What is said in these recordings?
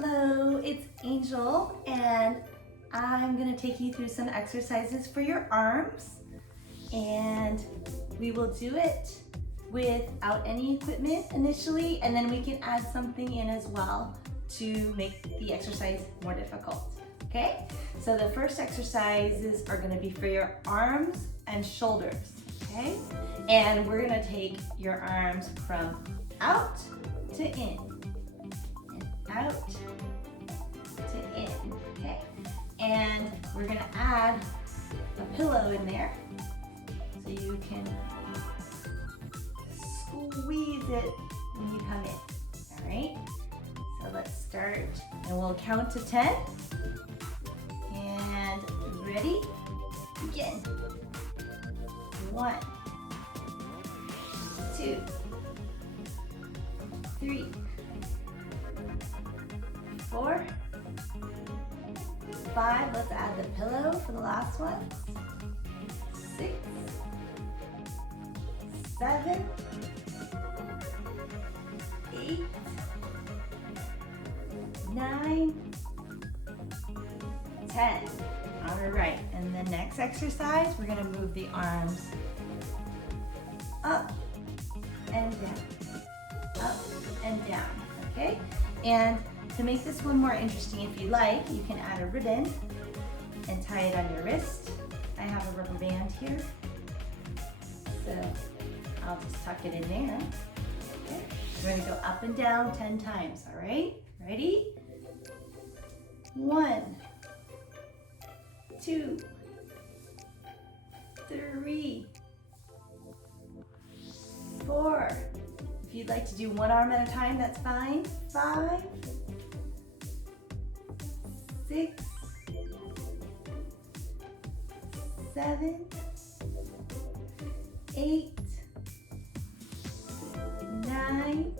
Hello, it's Angel, and I'm going to take you through some exercises for your arms, and we will do it without any equipment initially, and then we can add something in as well to make the exercise more difficult. Okay, so the first exercises are going to be for your arms and shoulders. Okay, and we're going to take your arms from out to in and out to in. Okay, and we're going to add a pillow in there so you can squeeze it when you come in. All right, so let's start, and we'll count to 10. And ready? Begin. 1, 2, 3, 4, 5. Let's add the pillow for the last one. 6, 7, 8, 9, 10. All right, and the next exercise, we're gonna move the arms up and down, up and down, okay? And to make this one more interesting, if you like, you can add a ribbon and tie it on your wrist. I have a rubber band here, so I'll just tuck it in there. Okay. We're gonna go up and down 10 times, all right? Ready? 1, 2, 3, 4. If you'd like to do one arm at a time, that's fine. 5, 6, 7, 8, 9,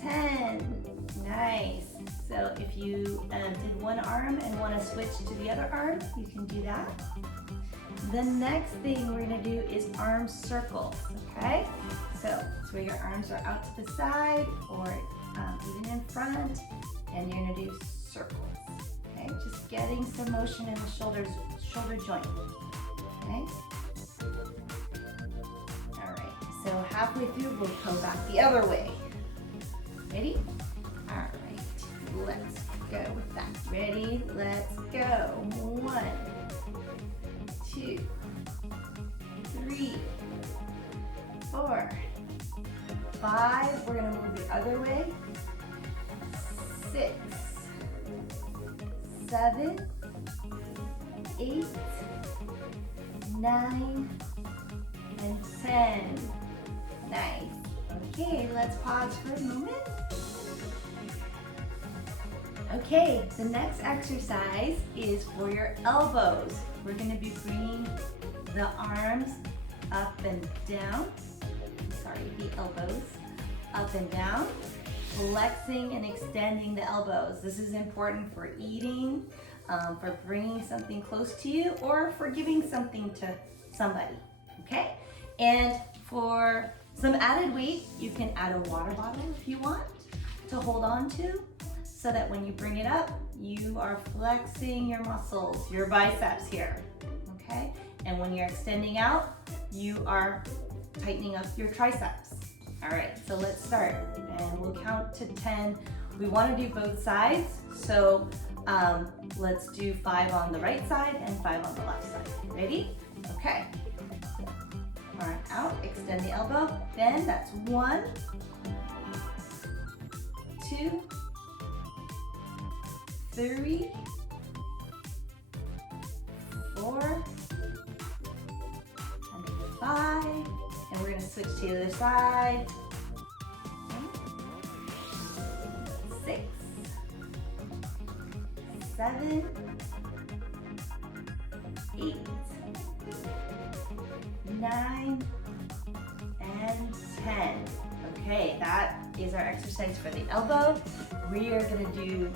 10. Nice. So if you did one arm and want to switch to the other arm, you can do that. The next thing we're going to do is arm circles, okay? So it's where your arms are out to the side or even in front, and you're going to do circles, okay? Just getting some motion in the shoulder joint, okay? All right, so halfway through, we'll go back the other way. Ready? All right, let's go with that. Ready? Let's go. 1, 2, 3, 4, 5. We're gonna move the other way. 6, 7, 8, 9, and 10. Nice. Okay, let's pause for a moment. Okay, the next exercise is for your elbows. We're going to be bringing the arms up and down. The elbows up and down, flexing and extending the elbows. This is important for eating, for bringing something close to you, or for giving something to somebody, okay? And for some added weight, you can add a water bottle if you want to hold on to, so that when you bring it up, you are flexing your muscles, your biceps here, okay? And when you're extending out, you are tightening up your triceps. All right, so let's start, and we'll count to 10. We wanna do both sides, so let's do 5 on the right side and 5 on the left side. Ready? Okay. Arm out, extend the elbow, bend. That's 1, 2, 3, 4, and 5, and we're going to switch to the other side. 6, 7, 8, 9, and 10. Okay, that is our exercise for the elbow. We are going to do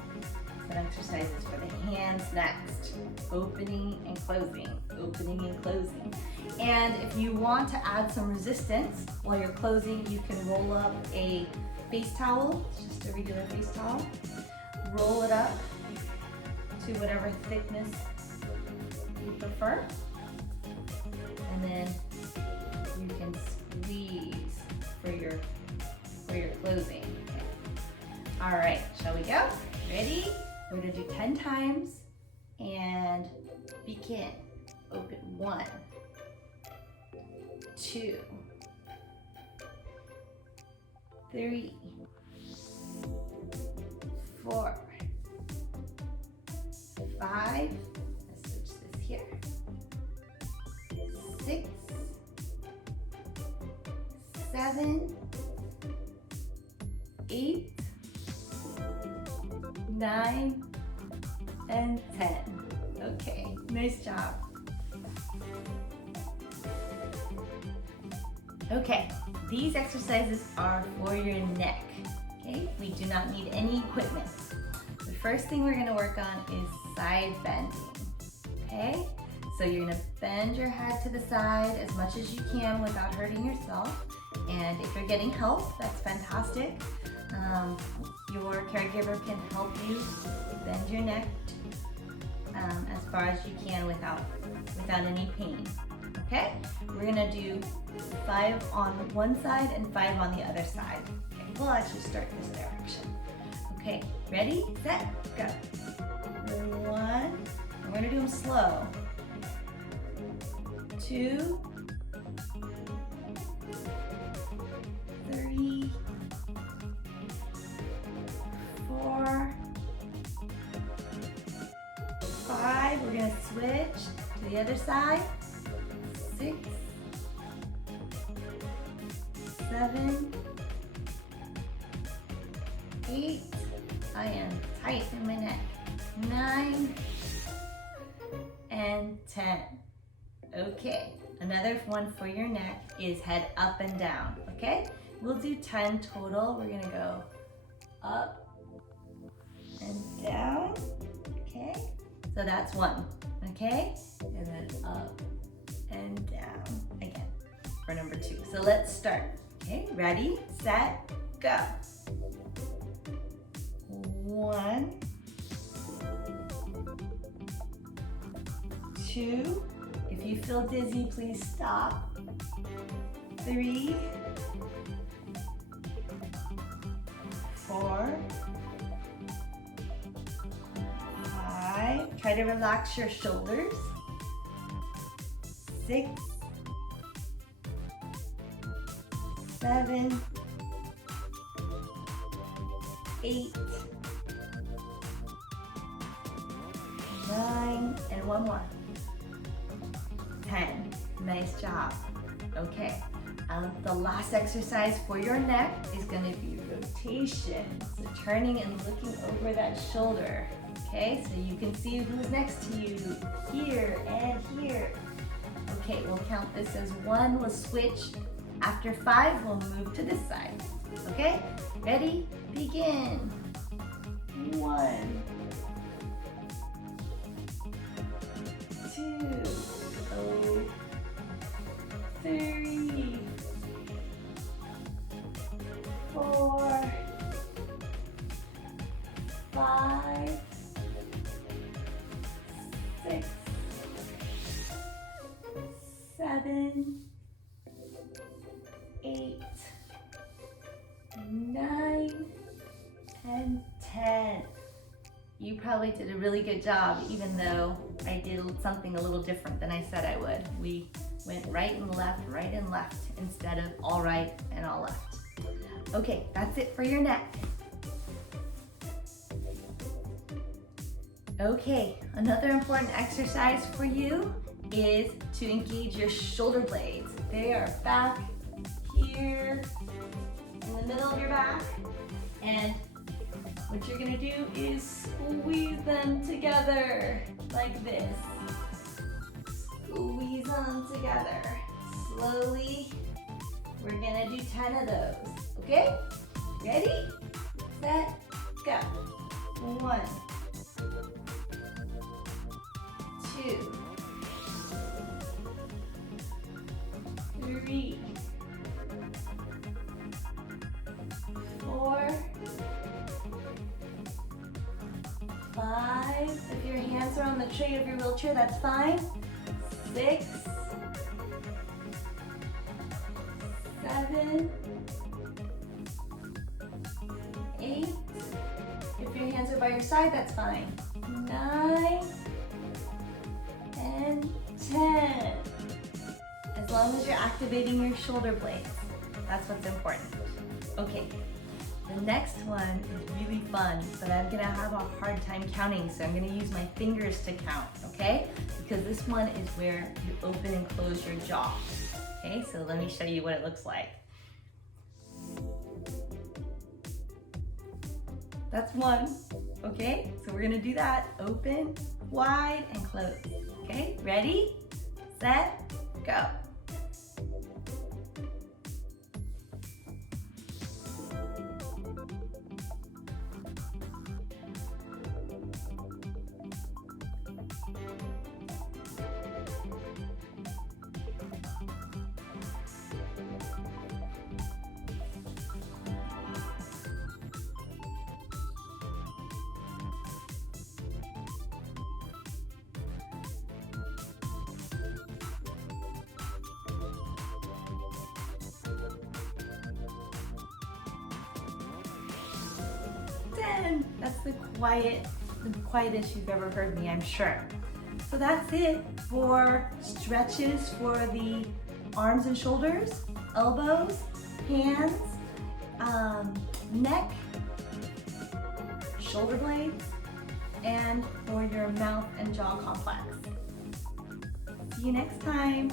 Some exercises for the hands next. Opening and closing, opening and closing. And if you want to add some resistance while you're closing, you can roll up a face towel, just a regular face towel. Roll it up to whatever thickness you prefer. And then you can squeeze for your closing. Okay. All right, shall we go? Ready? We're gonna do 10 times and begin. Open 1, 2, 3, 4, 5, let's switch this here, 6, 7, 8, 9, and 10. Okay, nice job. Okay, these exercises are for your neck. Okay, we do not need any equipment. The first thing we're gonna work on is side bending. Okay, so you're gonna bend your head to the side as much as you can without hurting yourself. And if you're getting help, that's fantastic. Your caregiver can help you bend your neck as far as you can without any pain. Okay, we're gonna do 5 on one side and 5 on the other side. Okay, we'll actually start this direction. Okay, ready, set, go. 1, and we're gonna do them slow. 2, 3, 4, 5. We're gonna switch to the other side. 6, 7, 8. I am tight in my neck. 9 and 10. Okay, another one for your neck is head up and down. Okay, we'll do 10 total. We're gonna go up and down. Okay, so that's 1. Okay, and then up and down again for number 2. So let's start. Okay, ready, set, go. 1, 2. If you feel dizzy, please stop. 3, 4, 5. Try to relax your shoulders. 6, 7, 8, 9, and one more. 10. Nice job. Okay. The last exercise for your neck is going to be rotation. So turning and looking over that shoulder. Okay, so you can see who's next to you here and here. Okay, we'll count this as 1. We'll switch. After 5, we'll move to this side. Okay, ready? Begin. 1, 2, 3, 4, 5, 6, 7, 8, 9, and 10. You probably did a really good job, even though I did something a little different than I said I would. We went right and left instead of all right and all left. Okay, that's it for your neck. Okay, another important exercise for you is to engage your shoulder blades. They are back here in the middle of your back, and what you're gonna do is squeeze them together like this. Squeeze them together. Slowly, we're gonna do 10 of those, okay? Ready, set, go. 1, 5. If your hands are on the tray of your wheelchair, that's fine. 6, 7, 8. If your hands are by your side, that's fine. 9 and 10. As long as you're activating your shoulder blades. That's what's important. Okay, the next one is really fun, but I'm gonna have a hard time counting, so I'm gonna use my fingers to count, okay? Because this one is where you open and close your jaw. Okay, so let me show you what it looks like. That's 1, okay? So we're gonna do that. Open, wide, and close. Okay, ready, set, go. That's the quietest you've ever heard me, I'm sure. So that's it for stretches for the arms and shoulders, elbows, hands, neck, shoulder blades, and for your mouth and jaw complex. See you next time.